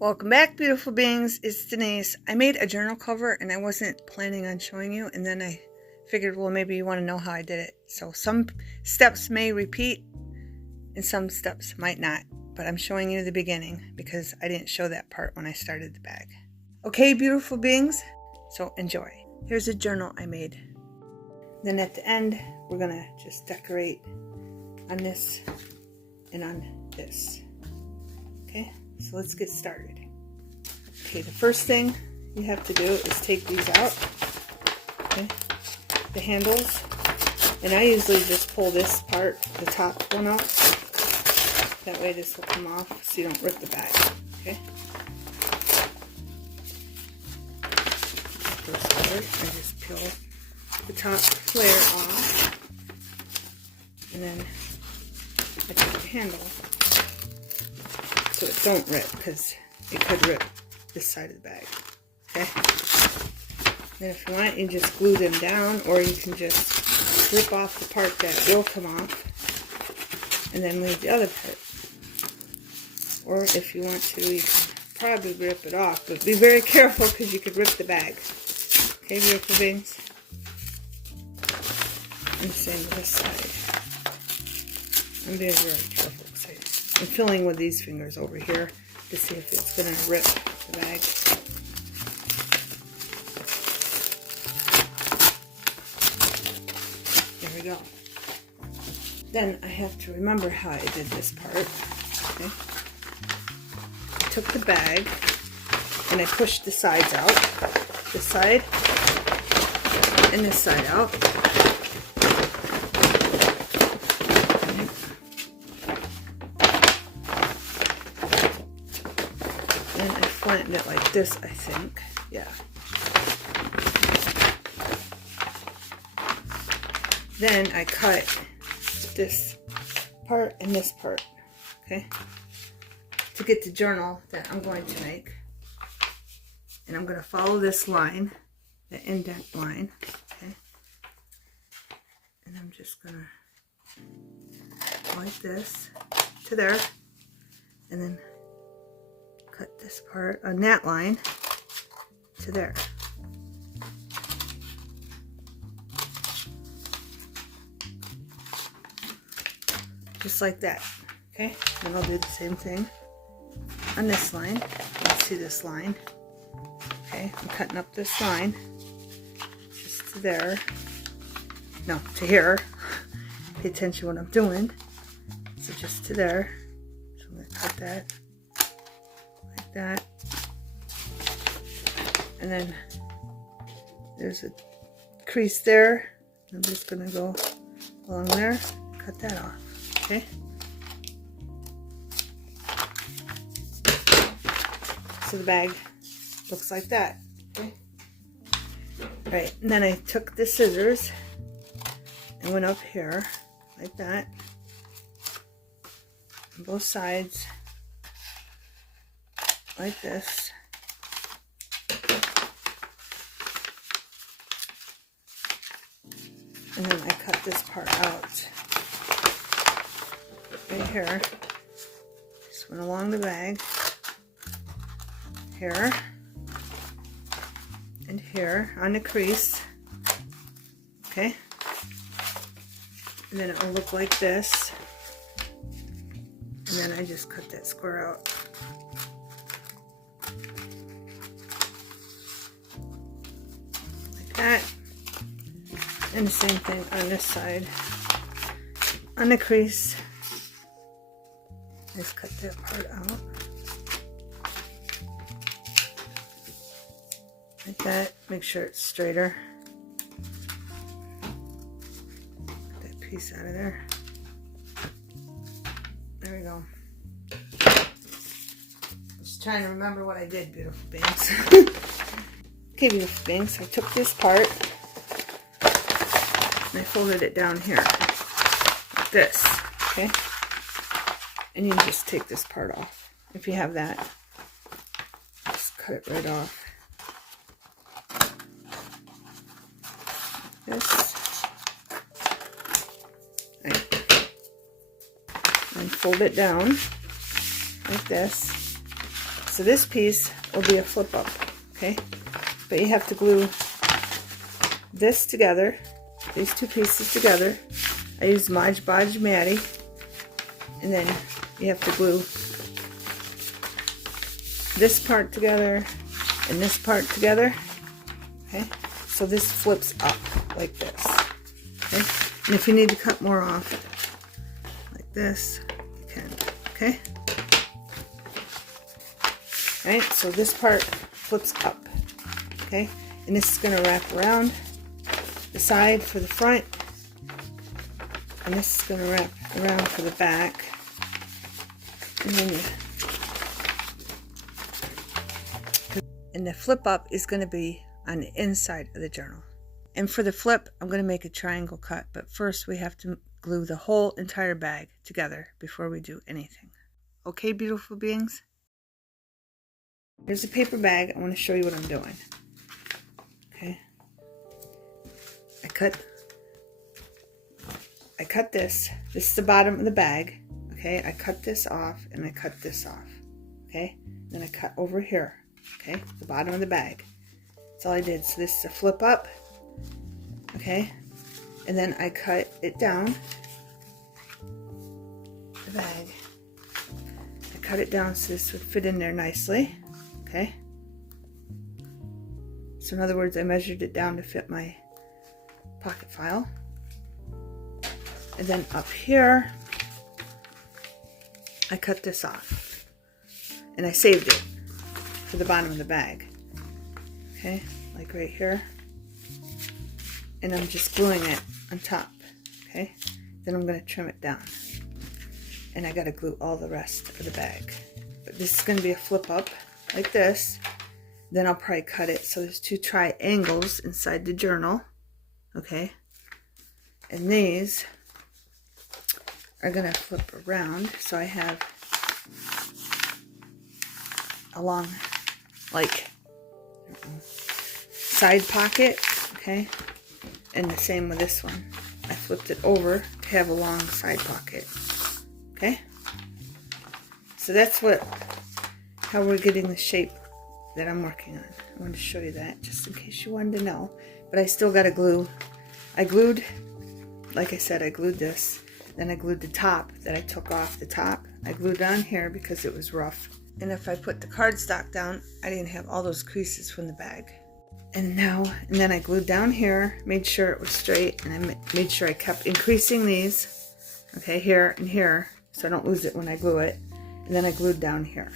Welcome back, beautiful beings. It's Denise. I made a journal cover and I wasn't planning on showing you, and then I figured, well, maybe you want to know how I did it. So some steps may repeat and some steps might not, but I'm showing you the beginning because I didn't show that part when I started the bag. Okay, beautiful beings, so enjoy. Here's a journal I made. Then at the end, we're gonna just decorate on this and on this. Okay, so let's get started. Okay, the first thing you have to do is take these out, okay, the handles, and I usually just pull this part, the top one out, that way this will come off so you don't rip the bag, okay. First part, I just peel the top layer off, and then I take the handle so it don't rip, because it could rip this side of the bag, okay? Then if you want, you just glue them down, or you can just rip off the part that will come off and then leave the other part. Or if you want to, you can probably rip it off, but be very careful because you could rip the bag. Okay, beautiful beings? And the same with this side. I'm being very careful because I'm filling with these fingers over here to see if it's going to rip the bag. There we go. Then I have to remember how I did this part. Okay. I took the bag and I pushed the sides out. This side and this side out. And I flattened it like this, I think. Yeah. Then I cut this part and this part, okay, to get the journal that I'm going to make. And I'm going to follow this line, the indent line, okay, and I'm just going to like this to there, and then cut this part on that line to there. Just like that, okay? Then I'll do the same thing on this line. Let's see this line. Okay, I'm cutting up this line just to there. No, to here. Pay attention to what I'm doing. So just to there. So I'm going to cut that like that. And then there's a crease there. I'm just going to go along there, cut that off. Okay. So the bag looks like that. Okay. Right, and then I took the scissors and went up here like that on both sides like this. And then I cut this part out right here. Just went along the bag here and here on the crease, okay, and then it will look like this, and then I just cut that square out like that, and the same thing on this side on the crease. Just cut that part out like that. Make sure it's straighter. Get that piece out of there. There we go. Just trying to remember what I did, beautiful beings. Okay, beautiful beings. I took this part and I folded it down here like this. Okay. And you just take this part off. If you have that, just cut it right off. This. And fold it down like this. So this piece will be a flip up, okay? But you have to glue this together, these two pieces together. I use Mod Podge Matty, and then you have to glue this part together and this part together, okay? So this flips up like this, okay? And if you need to cut more off, like this, you can, okay? All right, so this part flips up, okay? And this is gonna wrap around the side for the front, and this is gonna wrap around for the back, and then the flip up is going to be on the inside of the journal. And for the flip, I'm going to make a triangle cut, but first we have to glue the whole entire bag together before we do anything. Okay, beautiful beings? Here's a paper bag. I want to show you what I'm doing. Okay. I cut this. This is the bottom of the bag. Okay, I cut this off and I cut this off. Okay, then I cut over here. Okay, the bottom of the bag. That's all I did. So this is a flip up. Okay, and then I cut it down. The bag. I cut it down so this would fit in there nicely. Okay. So in other words, I measured it down to fit my pocket file. And then up here, I cut this off. And I saved it for the bottom of the bag. Okay, like right here. And I'm just gluing it on top. Okay, then I'm going to trim it down. And I got to glue all the rest of the bag. But this is going to be a flip up like this. Then I'll probably cut it so there's two triangles inside the journal. Okay, and these are going to flip around. So I have a long, like, side pocket, okay? And the same with this one. I flipped it over to have a long side pocket, okay? So that's how we're getting the shape that I'm working on. I wanted to show you that just in case you wanted to know. But I still got to glue. I glued, like I said, I glued this. Then I glued the top that I took off the top. I glued on here because it was rough. And if I put the cardstock down, I didn't have all those creases from the bag. And then I glued down here, made sure it was straight, and I made sure I kept increasing these, okay, here and here, so I don't lose it when I glue it. And then I glued down here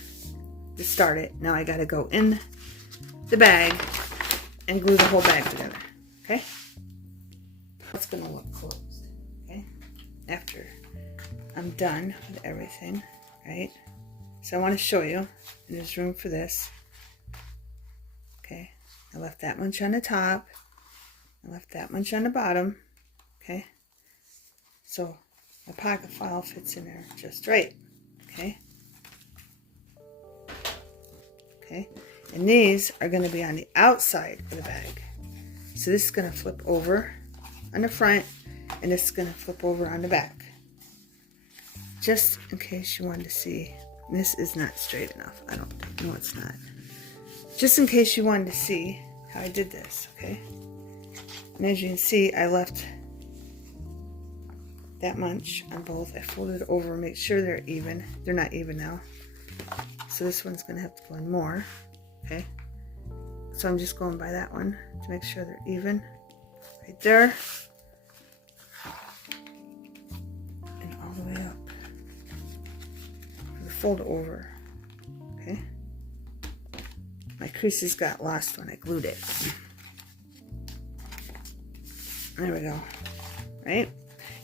to start it. Now I gotta go in the bag and glue the whole bag together, okay? It's gonna look closed, okay? After I'm done with everything, right? So I want to show you, and there's room for this. Okay, I left that much on the top. I left that much on the bottom. Okay, so my pocket file fits in there just right. Okay. Okay, and these are going to be on the outside of the bag. So this is going to flip over on the front, and this is going to flip over on the back. Just in case you wanted to see. This is not straight enough. I don't think. No, it's not. Just in case you wanted to see how I did this, okay? And as you can see, I left that much on both. I folded it over, make sure they're even. They're not even now. So this one's going to have to go in more, okay? So I'm just going by that one to make sure they're even. Right there. And all the way up. Fold over, okay? My creases got lost when I glued it. There we go, right?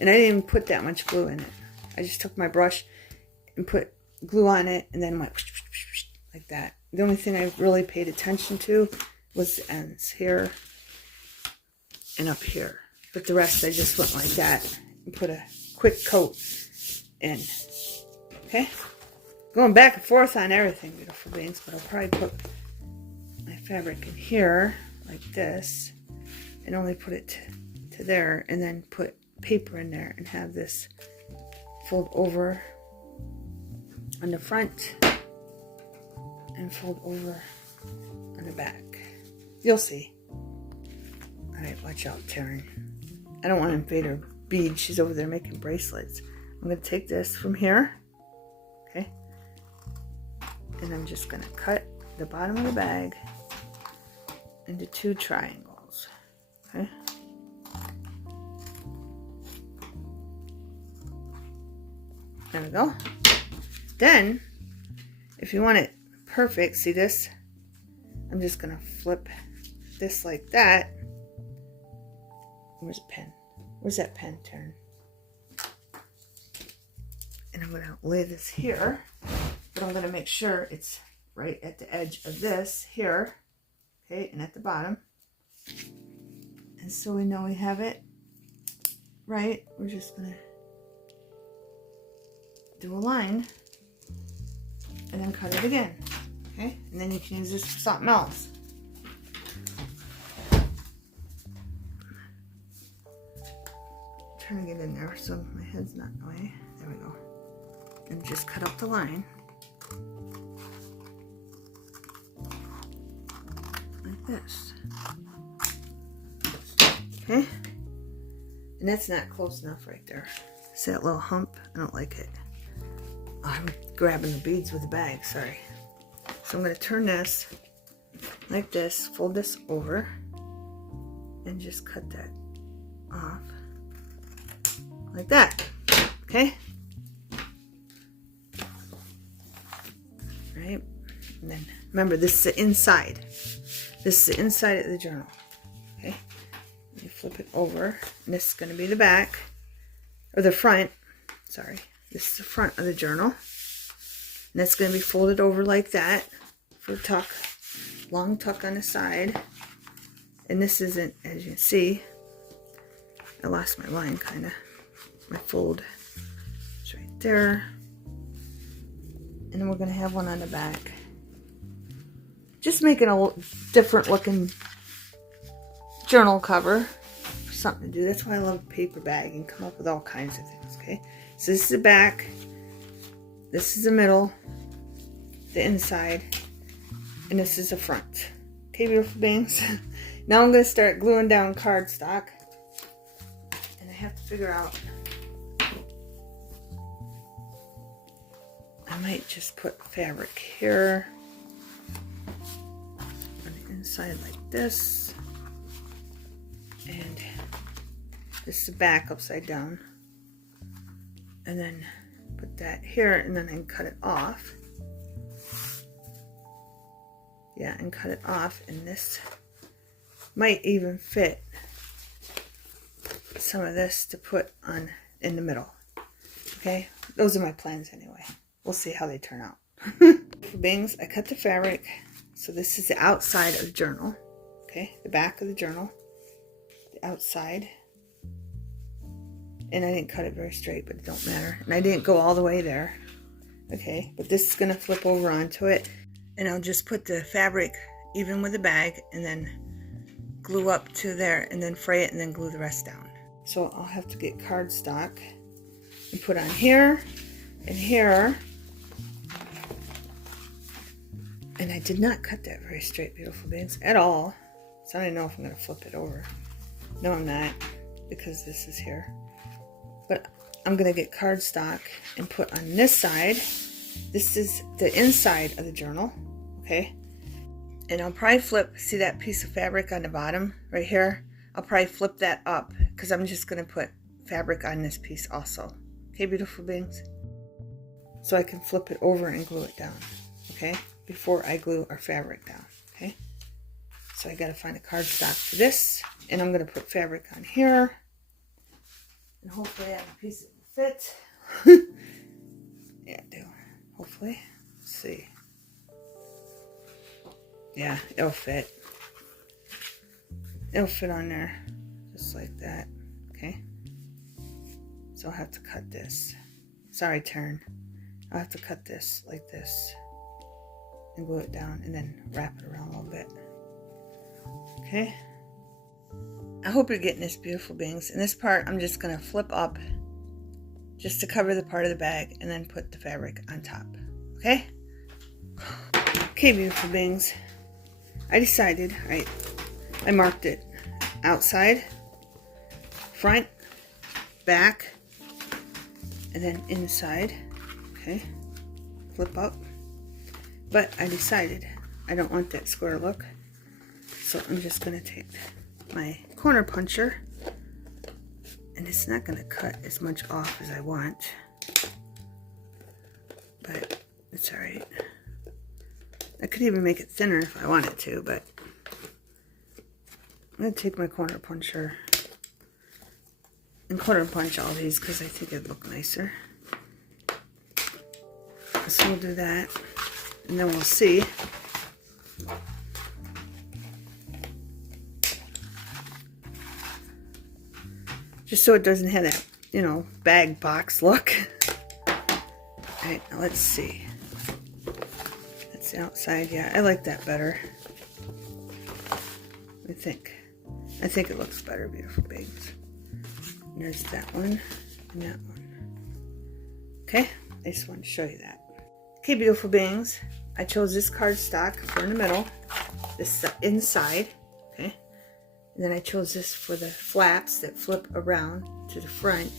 And I didn't even put that much glue in it. I just took my brush and put glue on it and then went like that. The only thing I really paid attention to was the ends here and up here. But the rest I just went like that and put a quick coat in, okay? Going back and forth on everything, beautiful beings, but I'll probably put my fabric in here like this and only put it to there, and then put paper in there and have this fold over on the front and fold over on the back. You'll see. Alright, watch out, Taryn. I don't want to invade her bead. She's over there making bracelets. I'm going to take this from here. Okay. And I'm just going to cut the bottom of the bag into 2 triangles. Okay. There we go. Then, if you want it perfect, see this? I'm just going to flip this like that. Where's the pen? Where's that pen, Taryn? And I'm going to lay this here, but I'm going to make sure it's right at the edge of this here, okay, and at the bottom. And so we know we have it right. We're just going to do a line and then cut it again, okay? And then you can use this for something else. Trying to get in there so my head's not in the way. There we go. And just cut up the line like this. Okay? And that's not close enough right there. See that little hump? I don't like it. Oh, I'm grabbing the beads with the bag, sorry. So I'm going to turn this like this, fold this over, and just cut that off like that. Okay? Right? And then remember, this is the inside. This is the inside of the journal. Okay? You flip it over, and this is going to be the back, or the front. Sorry. This is the front of the journal. And that's going to be folded over like that for a tuck. Long tuck on the side. And this isn't, as you can see, I lost my line kind of. My fold is right there. And then we're going to have one on the back. Just making a different looking journal cover. Something to do. That's why I love paper bag and come up with all kinds of things, okay? So this is the back. This is the middle. The inside. And this is the front. Okay, beautiful beings? Now I'm going to start gluing down cardstock. And I have to figure out... I might just put fabric here on the inside like this, and this is the back upside down, and then put that here, and then I can cut it off. Yeah, and cut it off, and this might even fit some of this to put on in the middle. Okay, those are my plans anyway. We'll see how they turn out. For bangs, I cut the fabric. So this is the outside of the journal. Okay, the back of the journal. The outside. And I didn't cut it very straight, but it don't matter. And I didn't go all the way there. Okay, but this is going to flip over onto it. And I'll just put the fabric even with the bag and then glue up to there and then fray it and then glue the rest down. So I'll have to get cardstock and put on here and here. And I did not cut that very straight, beautiful beings, at all. So I don't know if I'm going to flip it over. No, I'm not, because this is here. But I'm going to get cardstock and put on this side. This is the inside of the journal, okay? And I'll probably flip, see that piece of fabric on the bottom right here? I'll probably flip that up, because I'm just going to put fabric on this piece also. Okay, beautiful beings? So I can flip it over and glue it down, okay? Before I glue our fabric down, okay? So I gotta find a cardstock for this, and I'm gonna put fabric on here, and hopefully I have a piece that will fit. Yeah, I do. Hopefully. Let's see. Yeah, it'll fit. It'll fit on there, just like that, okay? So I'll have to cut this. Sorry, Taryn. I'll have to cut this like this. And glue it down and then wrap it around a little bit. Okay. I hope you're getting this, beautiful beings. In this part, I'm just going to flip up just to cover the part of the bag and then put the fabric on top. Okay? Okay, beautiful beings. I decided, I marked it outside, front, back, and then inside. Okay, flip up. But I decided I don't want that square look, so I'm just going to take my corner puncher, and it's not going to cut as much off as I want, but it's alright. I could even make it thinner if I wanted to, but I'm going to take my corner puncher and corner punch all these because I think it'd look nicer. So we'll do that, and then we'll see. Just so it doesn't have that, you know, bag box look. Alright, now let's see. That's the outside. Yeah, I like that better. I think it looks better, beautiful beings. And there's that one and that one. Okay, I just wanted to show you that. Okay, beautiful beings. I chose this cardstock for in the middle, this inside. Okay, and then I chose this for the flaps that flip around to the front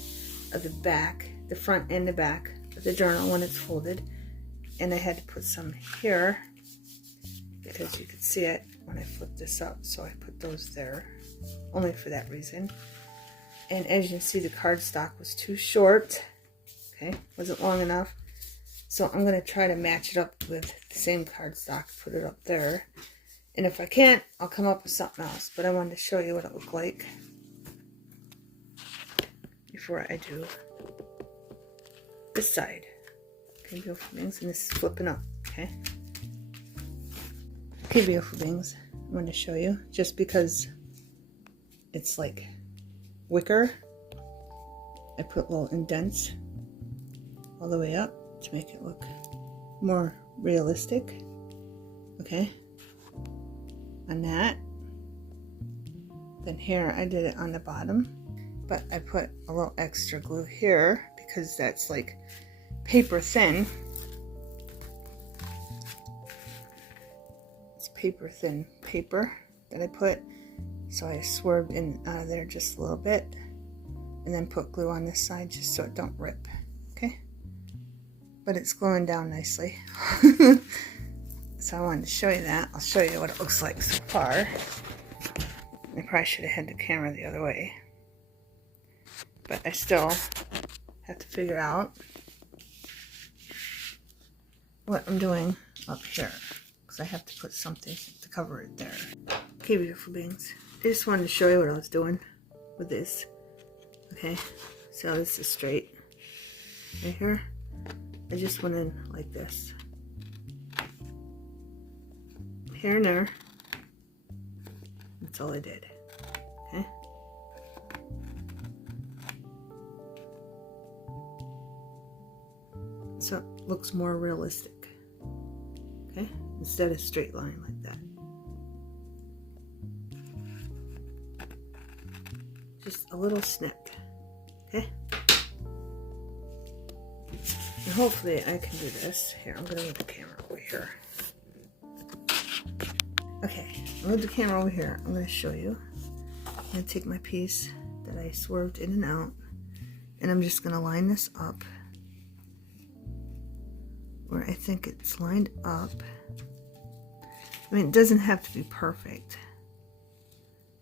of the back, the front and the back of the journal when it's folded. And I had to put some here because you could see it when I flipped this up, so I put those there only for that reason. And as you can see, the cardstock was too short. Okay, wasn't long enough, so I'm going to try to match it up with the same cardstock, put it up there, and if I can't, I'll come up with something else. But I wanted to show you what it looked like before I do this side. Okay, beautiful beings, and this is flipping up. Okay, beautiful beings, I wanted to show you, just because it's like wicker, I put little indents all the way up to make it look more realistic. Okay, on that. Then here I did it on the bottom, but I put a little extra glue here because that's like paper thin. It's paper thin paper that I put, so I swerved in out of there just a little bit, and then put glue on this side just so it don't rip. Okay, but it's gluing down nicely. So I wanted to show you that. I'll show you what it looks like so far. I probably should have had the camera the other way, but I still have to figure out what I'm doing up here, because I have to put something to cover it there. Okay, beautiful beings, I just wanted to show you what I was doing with this. Okay, so this is straight right here. I just went in like this, here and there. That's all I did. Okay, so it looks more realistic. Okay, instead of straight line like that. Just a little snip. Okay, and hopefully I can do this. Here, I'm gonna move the camera over here. Okay, move the camera over here. I'm gonna show you. I'm gonna take my piece that I swerved in and out, and I'm just gonna line this up where I think it's lined up. I mean, it doesn't have to be perfect.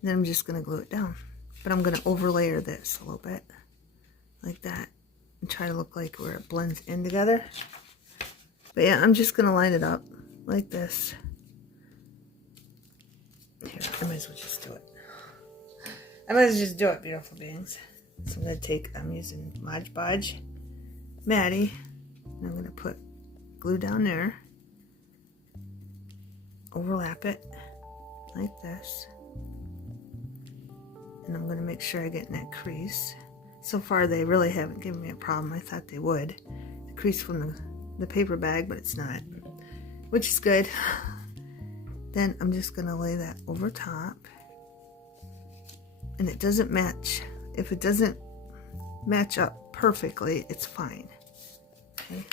And then I'm just gonna glue it down. But I'm gonna overlayer this a little bit, like that, and try to look like where it blends in together. But yeah, I'm just gonna line it up like this. Here, I might as well just do it. I might as well just do it, beautiful beings. So I'm gonna take, I'm using Mod Podge Maddie, and I'm gonna put glue down there, overlap it like this, and I'm going to make sure I get in that crease. So far they really haven't given me a problem. I thought they would. The crease from the paper bag, but it's not, which is good. Then I'm just going to lay that over top, and it doesn't match. If it doesn't match up perfectly, it's fine. Okay,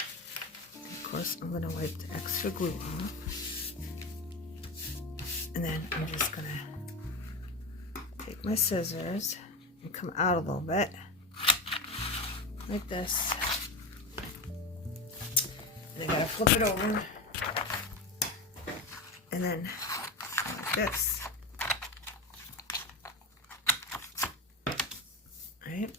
and of course I'm going to wipe the extra glue off. And then I'm just gonna take my scissors and come out a little bit like this. And I gotta flip it over and then like this. Right?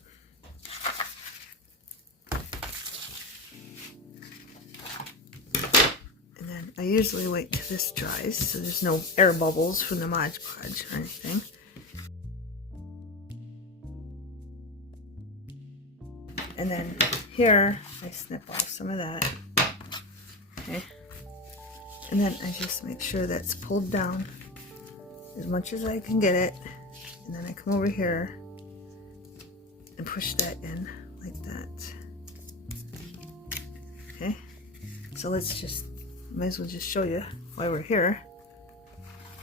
And then I usually wait till this dries so there's no air bubbles from the Mod Podge or anything. And then here I snip off some of that. Okay. And then I just make sure that's pulled down as much as I can get it. And then I come over here and push that in like that. Okay. So let's just, might as well just show you why we're here.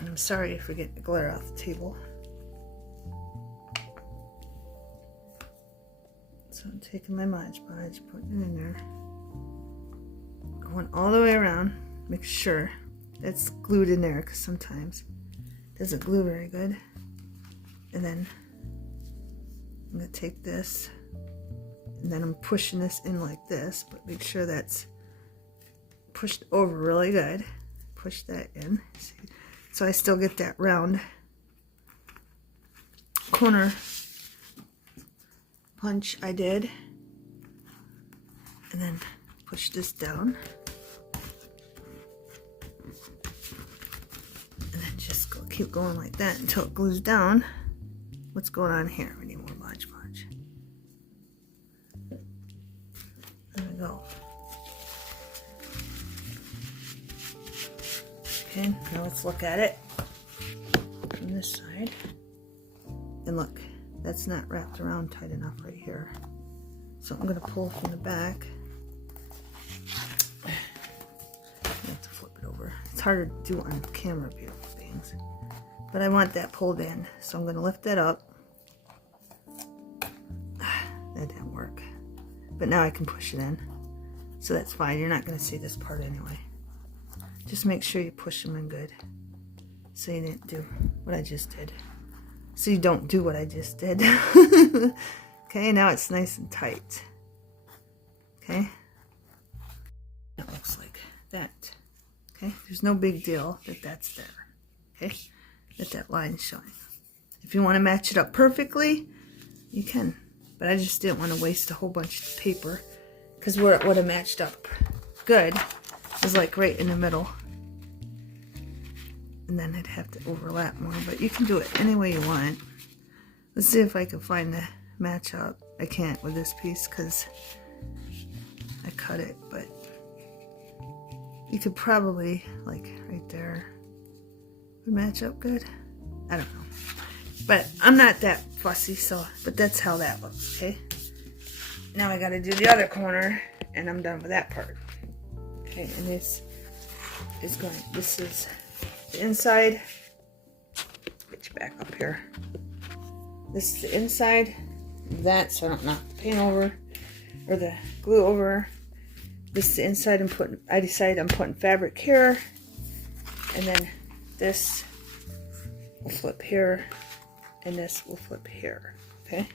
And I'm sorry if we get the glare off the table. So I'm taking my Mod Podge, putting it in there. Going all the way around. Make sure it's glued in there because sometimes it doesn't glue very good. And then I'm going to take this and then I'm pushing this in like this, but make sure that's pushed over really good. Push that in. See? So I still get that round corner punch I did. And then push this down. And then just keep going like that until it glues down. What's going on here? We need more Mod Podge. There we go. Okay, now let's look at it from this side. And look, that's not wrapped around tight enough right here. So I'm going to pull from the back. I have to flip it over. It's harder to do on camera, beautiful things. But I want that pulled in, so I'm going to lift that up. That didn't work. But now I can push it in. So that's fine. You're not going to see this part anyway. Just make sure you push them in good. So you didn't do what I just did. So you don't do what I just did. Okay, now it's nice and tight. Okay. It looks like that. Okay, there's no big deal that that's there. Okay, that line's showing. If you want to match it up perfectly, you can. But I just didn't want to waste a whole bunch of paper because where it would have matched up good is like right in the middle. And then I'd have to overlap more, but you can do it any way you want. Let's see if I can find the match up. I can't with this piece because I cut it, but you could probably, like right there, would match up good. I don't know. But I'm not that fussy, so, but that's how that looks, okay? Now I gotta do the other corner, and I'm done with that part. Okay, and this is the inside. Get you back up here. This is the inside of that, so I don't knock the paint over, or the glue over. This is the inside. I decided I'm putting fabric here, and then this will flip here, and this will flip here, okay?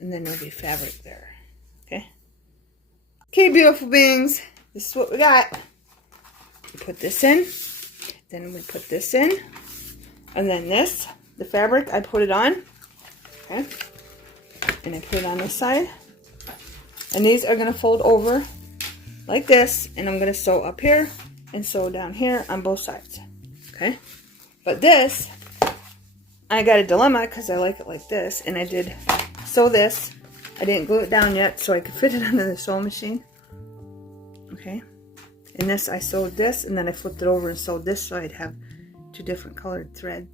And then there'll be fabric there, okay? Okay, beautiful beings, this is what we got. We put this in, then we put this in, and then this, the fabric, I put it on, okay? And I put it on this side. And these are going to fold over like this, and I'm going to sew up here and sew down here on both sides, okay? But this, I got a dilemma because I like it like this, and I did sew this. I didn't glue it down yet so I could fit it under the sewing machine, okay? And this, I sewed this, and then I flipped it over and sewed this so I'd have two different colored thread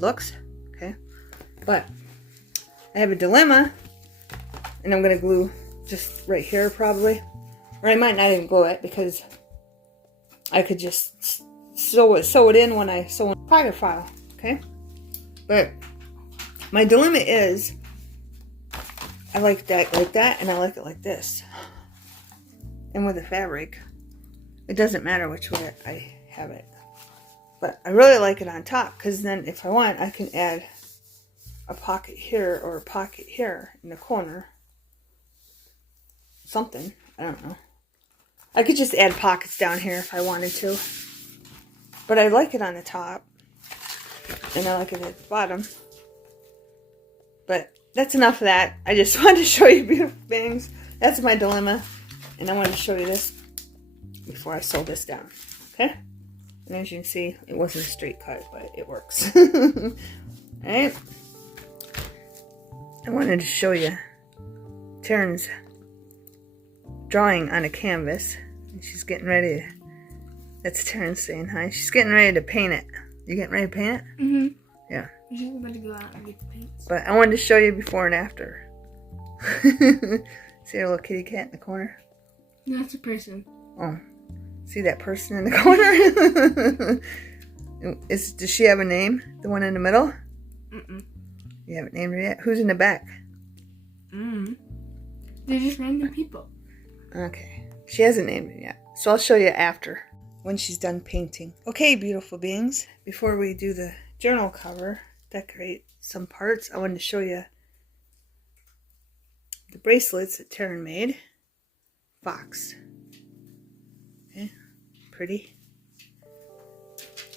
looks, okay? But I have a dilemma, and I'm going to glue just right here probably, or I might not even glue it because I could just sew it in when I sew in pocket file, okay? But my dilemma is I like that like that, and I like it like this. And with the fabric, it doesn't matter which way I have it. But I really like it on top because then if I want, I can add a pocket here or a pocket here in the corner. Something. I don't know. I could just add pockets down here if I wanted to. But I like it on the top. And I like it at the bottom. But that's enough of that. I just wanted to show you beautiful things. That's my dilemma. And I wanted to show you this before I sew this down. Okay? And as you can see, it wasn't a straight cut, but it works. Alright? I wanted to show you Taryn's drawing on a canvas. And she's getting ready to... That's Taryn saying hi. She's getting ready to paint it. You getting ready to paint it? Mm-hmm. Yeah. I'm about to go out and get the paints. But I wanted to show you before and after. See our little kitty cat in the corner? No, that's a person. Oh. See that person in the corner? Does she have a name? The one in the middle? Mm-mm. You haven't named her yet? Who's in the back? They're just random people. Okay. She hasn't named it yet. So I'll show you after, when she's done painting. Okay, beautiful beings. Before we do the journal cover, decorate some parts, I wanted to show you the bracelets that Taryn made. Fox. Okay. Pretty.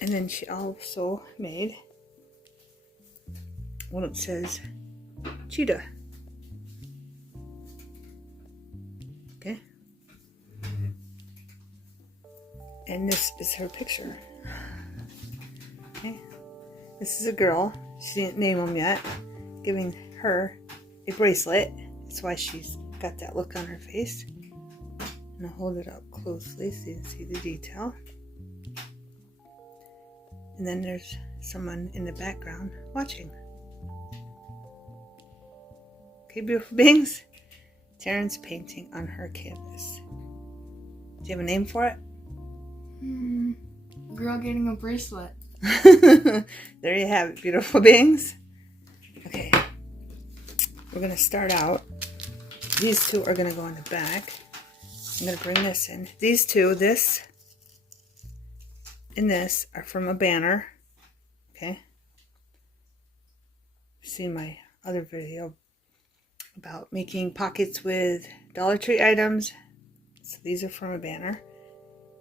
And then she also made one that says cheetah. Okay. And this is her picture. Okay. This is a girl. She didn't name them yet. Giving her a bracelet. That's why she's got that look on her face. And I'll hold it up closely so you can see the detail. And then there's someone in the background watching. Okay, beautiful beings. Taryn's painting on her canvas. Do you have a name for it? Girl getting a bracelet. There you have it, beautiful beings. Okay. We're going to start out. These two are going to go in the back. I'm going to bring this in. These two, this and this, are from a banner. Okay. You've seen my other video about making pockets with Dollar Tree items. So these are from a banner.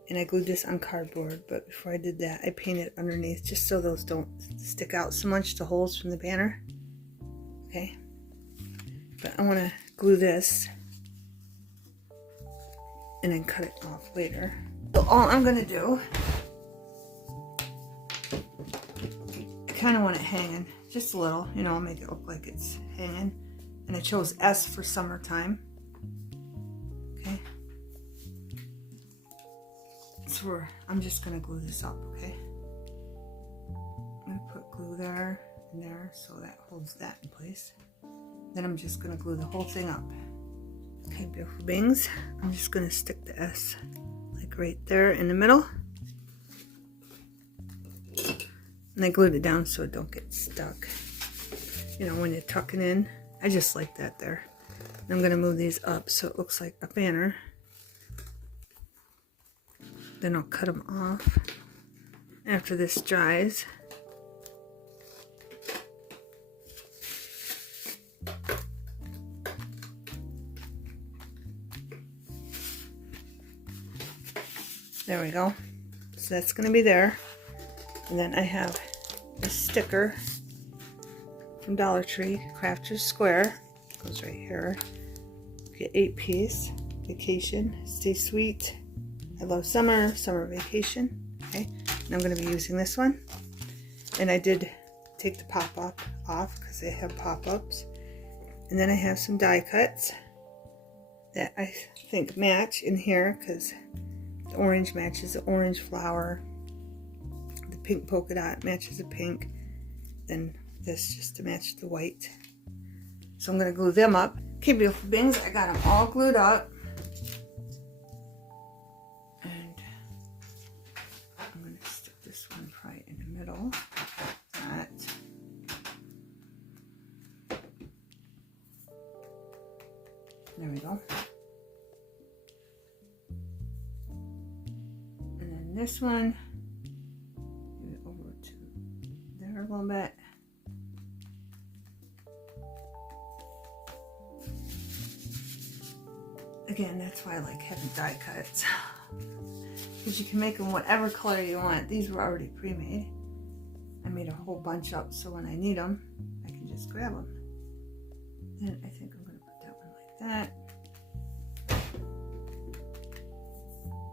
And I glued this on cardboard. But before I did that, I painted underneath just so those don't stick out so much, the holes from the banner. Okay. But I want to glue this and then cut it off later. So all I'm going to do, I kind of want it hanging just a little, you know, make it look like it's hanging. And I chose S for summertime. Okay. So I'm just going to glue this up, okay? I'm going to put glue there and there so that holds that in place. Then I'm just going to glue the whole thing up. Okay, beautiful beings. I'm just going to stick the S like right there in the middle. And I glued it down so it don't get stuck. You know, when you're tucking in. I just like that there. I'm going to move these up so it looks like a banner. Then I'll cut them off after this dries. There we go. So that's going to be there. And then I have this sticker from Dollar Tree, Crafter's Square. Goes right here. Get 8-piece. Vacation. Stay sweet. I love summer. Summer vacation. Okay. And I'm going to be using this one. And I did take the pop-up off because they have pop-ups. And then I have some die cuts that I think match in here because the orange matches the orange flower. The pink polka dot matches the pink. Then this just to match the white. So I'm going to glue them up. Okay, beautiful beings, I got them all glued up. And I'm going to stick this one right in the middle. That. There we go. And then this one, little bit. Again, that's why I like having die cuts. Because you can make them whatever color you want. These were already pre-made. I made a whole bunch up so when I need them, I can just grab them. And I think I'm going to put that one like that.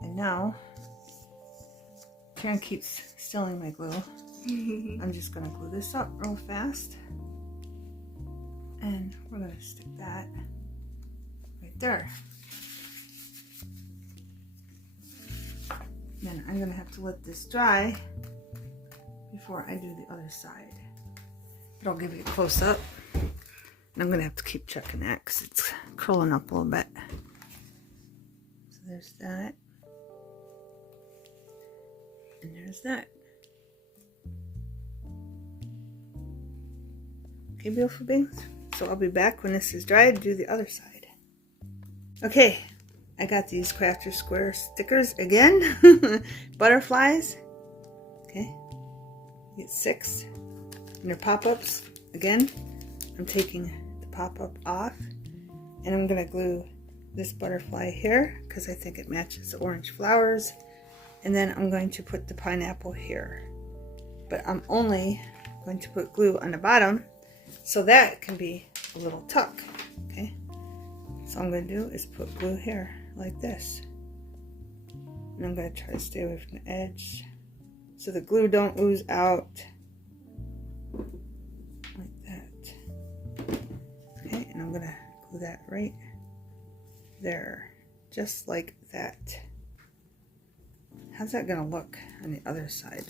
And now, Karen keeps stealing my glue. I'm just going to glue this up real fast. And we're going to stick that right there. Then I'm going to have to let this dry before I do the other side. But I'll give you a close up. And I'm going to have to keep checking that because it's curling up a little bit. So there's that. And there's that. Okay, beautiful beings. So I'll be back when this is dry to do the other side. Okay, I got these Crafter Square stickers again. Butterflies. Okay, you get 6. And they're pop-ups. Again, I'm taking the pop-up off. And I'm going to glue this butterfly here because I think it matches the orange flowers. And then I'm going to put the pineapple here. But I'm only going to put glue on the bottom so that can be a little tuck. Okay, so all I'm going to do is put glue here like this. And I'm going to try to stay away from the edge so the glue don't ooze out. Like that. Okay, and I'm going to glue that right there. Just like that. How's that going to look on the other side?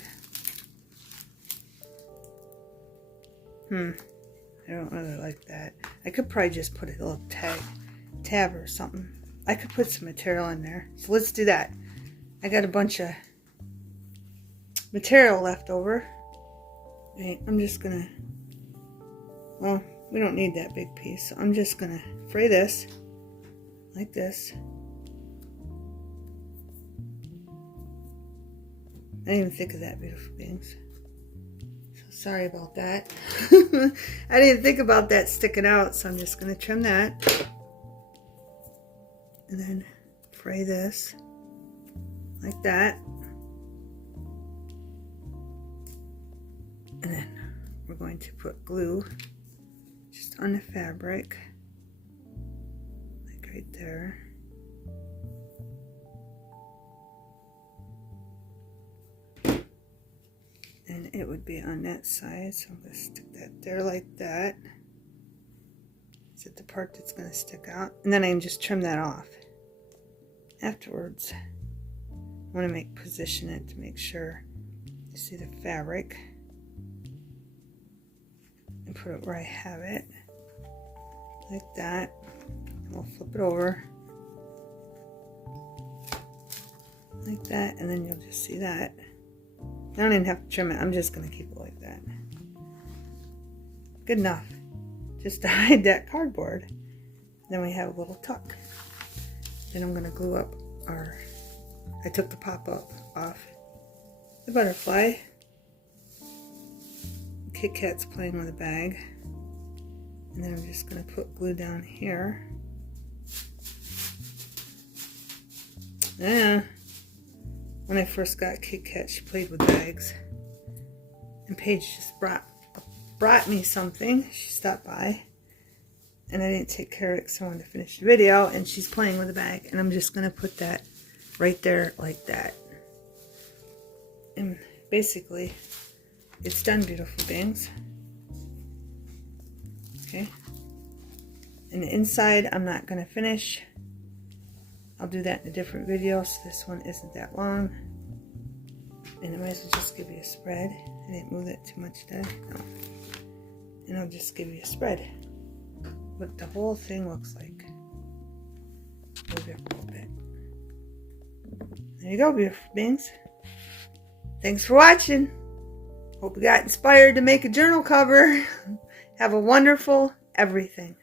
I don't really like that. I could probably just put a little tab or something. I could put some material in there. So let's do that. I got a bunch of material left over. Okay, I'm just going to, well, we don't need that big piece. So I'm just going to fray this like this. I didn't even think of that, beautiful beings. So sorry about that. I didn't think about that sticking out, so I'm just going to trim that. And then fray this like that. And then we're going to put glue just on the fabric, like right there. And it would be on that side, so I'm going to stick that there like that. Is it the part that's going to stick out? And then I can just trim that off. Afterwards, I want to position it to make sure you see the fabric. And put it where I have it. Like that. And we'll flip it over. Like that, and then you'll just see that. I don't even have to trim it. I'm just going to keep it like that. Good enough. Just to hide that cardboard. Then we have a little tuck. Then I'm going to glue up I took the pop-up off the butterfly. Kit Kat's playing with a bag. And then I'm just going to put glue down here. Yeah. When I first got Kit Kat, she played with bags. And Paige just brought me something. She stopped by. And I didn't take care of it because I wanted to finish the video. And she's playing with a bag. And I'm just going to put that right there like that. And basically, it's done, beautiful beings. Okay. And the inside, I'm not going to finish. I'll do that in a different video, so this one isn't that long. And I might as well just give you a spread. I didn't move that too much, did I? No. And I'll just give you a spread. What the whole thing looks like. Move it a little bit. There you go, beautiful beings. Thanks for watching. Hope you got inspired to make a journal cover. Have a wonderful everything.